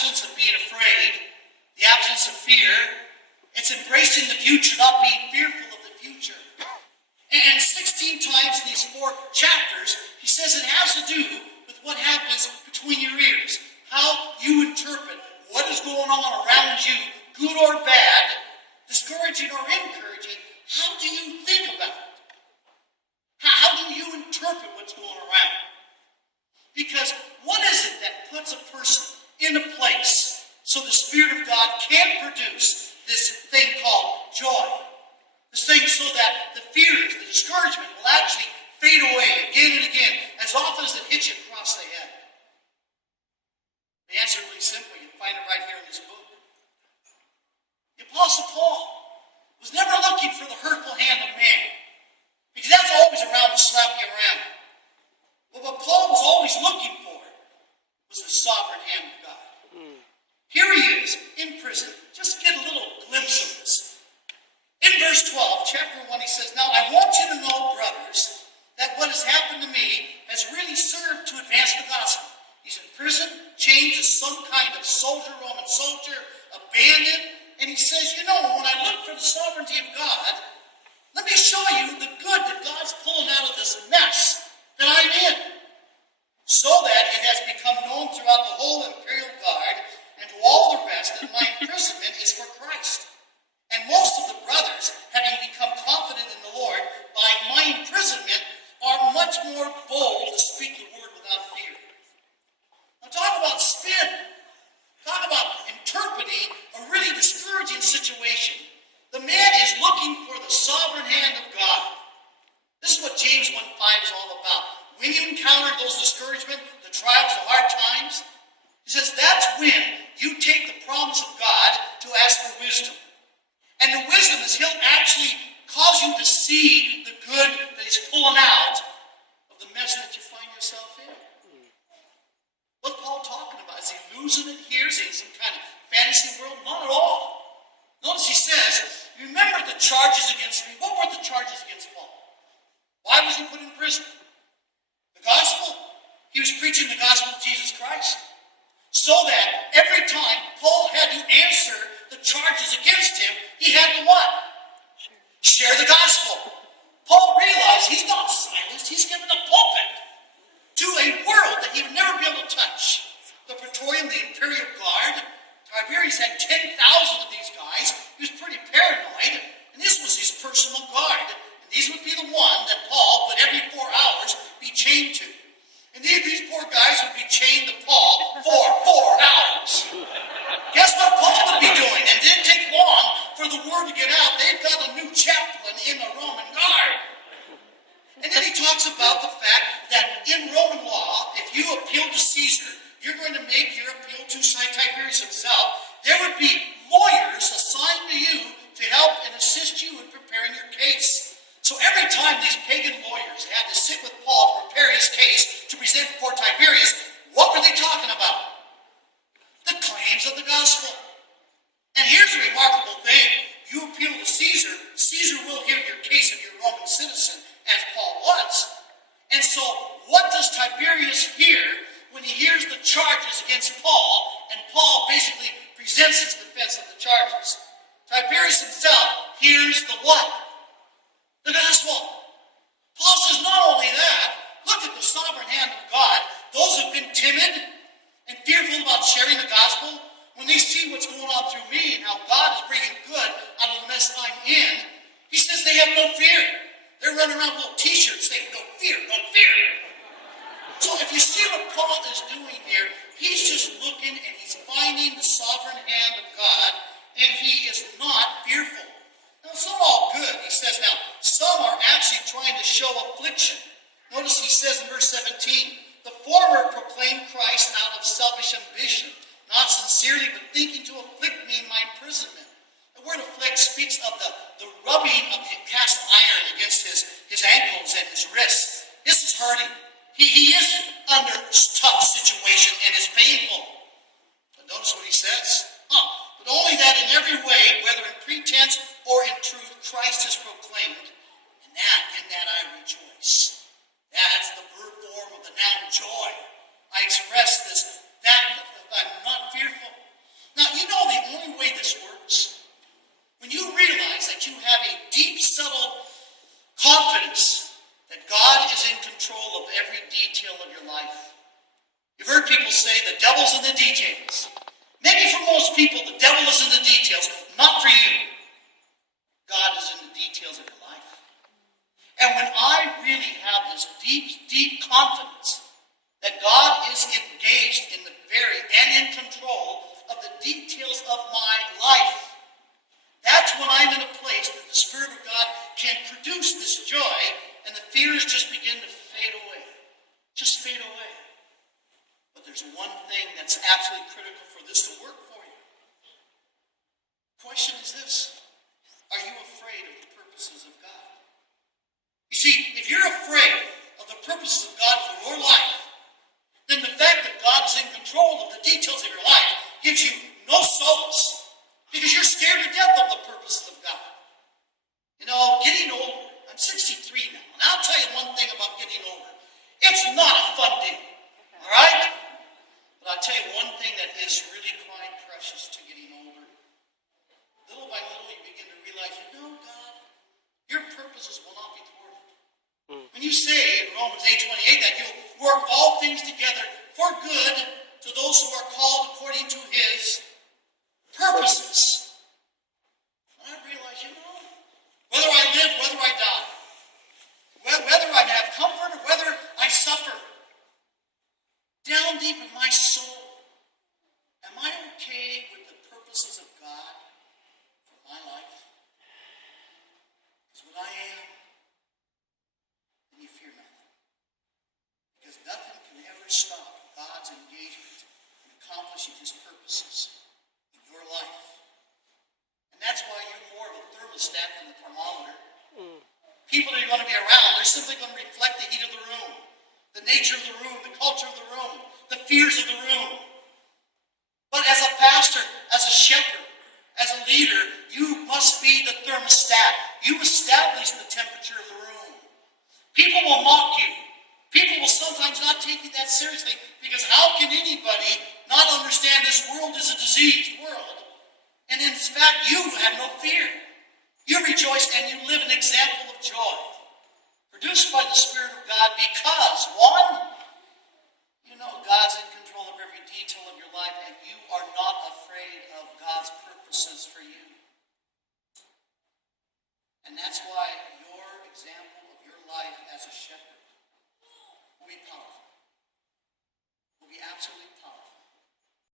absence of being afraid, the absence of fear. It's embracing the future, not being fearful of the future. And 16 times in these 4 chapters, he says it has to do with what happens between your ears. How you interpret what is going on around you, good or bad, discouraging or encouraging. How do you think about it? How do you interpret what's going around? Because what is it that puts a person in a place so the Spirit of God can produce this thing called joy? This thing so that the fears, the discouragement will actually fade away again and again as often as it hits you across the head. The answer is really simple. You find it right here in this book. The Apostle Paul was never looking for the hurtful hand of man, because that's always around to slap you around. But what Paul was always looking for was the sovereign hand of God. Here he is in prison. Just get a little glimpse of this. In verse 12, chapter 1, he says, "Now I want you to know, brothers, that what has happened to me has really served to advance the gospel." He's in prison, chained as some kind of soldier, Roman soldier, abandoned. And he says, when I look for the sovereignty of God, let me show you the good that God's pulling out of this mess that I'm in, so that it has become known throughout the whole imperial guard and to all the rest that my imprisonment is for Christ. And most of the brothers, having become confident in the Lord by my imprisonment, are much more bold to speak the word without fear. Now talk about spin. Talk about interpreting a really discouraging situation. The man is looking for the sovereign hand of God. This is what James 1:5 is all about. When you encounter those discouragement, the trials, the hard times, he says that's when you take the promise of God to ask for wisdom. And the wisdom is he'll actually cause you to see the good that he's pulling out of the mess that you find yourself in. What's Paul talking about? Is he losing it here? Is he in some kind of fantasy world? Not at all. Notice he says, remember the charges against me. What were the charges against Paul? Why was he put in prison? The gospel. He was preaching the gospel of Jesus Christ. So that every time Paul had to answer the charges against him, he had to what? Share the gospel. Paul realized he's not silenced. He's given a pulpit to a world that he would never be able to touch. The Praetorium, the Imperial Guard. Tiberius had 10,000 of these guys. He was pretty paranoid. And this was his personal guard. And these would be the one that Paul would every 4 hours be chained to. And these poor guys would be chained to Paul for 4 hours. Guess what Paul would be doing? And it didn't take long for the word to get out. They've got a new chaplain in the Roman guard. And then he talks about the fact that in Roman law, if you appeal to Caesar, you're going to make your appeal to Tiberius himself. There would be lawyers assigned to you to help and assist you in preparing your case. So every time these pagan lawyers had to sit with Paul to prepare his case to present before Tiberius, what were they talking about? The claims of the gospel. And here's the remarkable thing. You appeal to Caesar, Caesar will hear your case if you're a Roman citizen, as Paul was. And so what does Tiberius hear when he hears the charges against Paul, and Paul basically presents his defense of the charges? Tiberius himself hears the what? The gospel. Paul says not only that, look at the sovereign hand of God. Those who've been timid and fearful about sharing the gospel, when they see what's going on through me and how God is bringing good out of the mess I'm in, he says they have no fear. They're running around with little t-shirts saying, no fear, no fear. So if you see what Paul is doing here, he's just looking and he's finding the sovereign hand of God, and he is not fearful. Now, it's not all good. He says, now, some are actually trying to show affliction. Notice he says in verse 17, the former proclaimed Christ out of selfish ambition, not sincerely, but thinking to afflict me in my imprisonment. The word afflict speaks of the rubbing of the cast iron against his ankles and his wrists. This is hurting. He is under a tough situation and it's painful. But notice what he says. But only that in every way, whether in pretense or in truth, Christ is proclaimed. And in that I rejoice. That's the verb form of the noun joy. I express this, that I'm not fearful. deep, subtle confidence that God is in control of every detail of your life. You've heard people say the devil's in the details. Maybe for most people, the devil is in the details. Not for you. God is in the details of your life. And when I really have this deep, deep confidence that God is engaged in the very and in control of the details of my life, that's when I'm in a place that the Spirit of God can produce this joy and the fears just begin to fade away. Just fade away. But there's one thing that's absolutely critical for this to work for you. The question is this: are you afraid of the purposes of God? You see, if you're afraid of the purposes of God for your life, then the fact that God is in control of the details of your life gives you no solace, because you're scared to death of the purposes of God. You know, getting older, I'm 63 now, and I'll tell you one thing about getting older. It's not a fun deal, all right? But I'll tell you one thing that is really quite precious to getting older. Little by little, you begin to realize, God, your purposes will not be thwarted. When you say in Romans 8:28 that you'll work all things together for good to those who are called according to his purposes, I realize, whether I live, whether I die, whether I have comfort or whether I suffer, down deep in my soul, am I okay with the purposes of God for my life? Because when I am, then you fear nothing. Because nothing can ever stop God's engagement in accomplishing his purposes in your life. And that's why you're more of a thermostat than a thermometer. People that are going to be around, they're simply going to reflect the heat of the room, the nature of the room, the culture of the room, the fears of the room. But as a pastor, as a shepherd, as a leader, you must be the thermostat. You establish the temperature of the room. People will mock you. People will sometimes not take you that seriously, because how can anybody not understand this world is a diseased world? And in fact, you have no fear. You rejoice and you live an example of joy, produced by the Spirit of God, because, one, you know God's in control of every detail of your life, and you are not afraid of God's purposes for you. And that's why your example of your life as a shepherd will be powerful, will be absolutely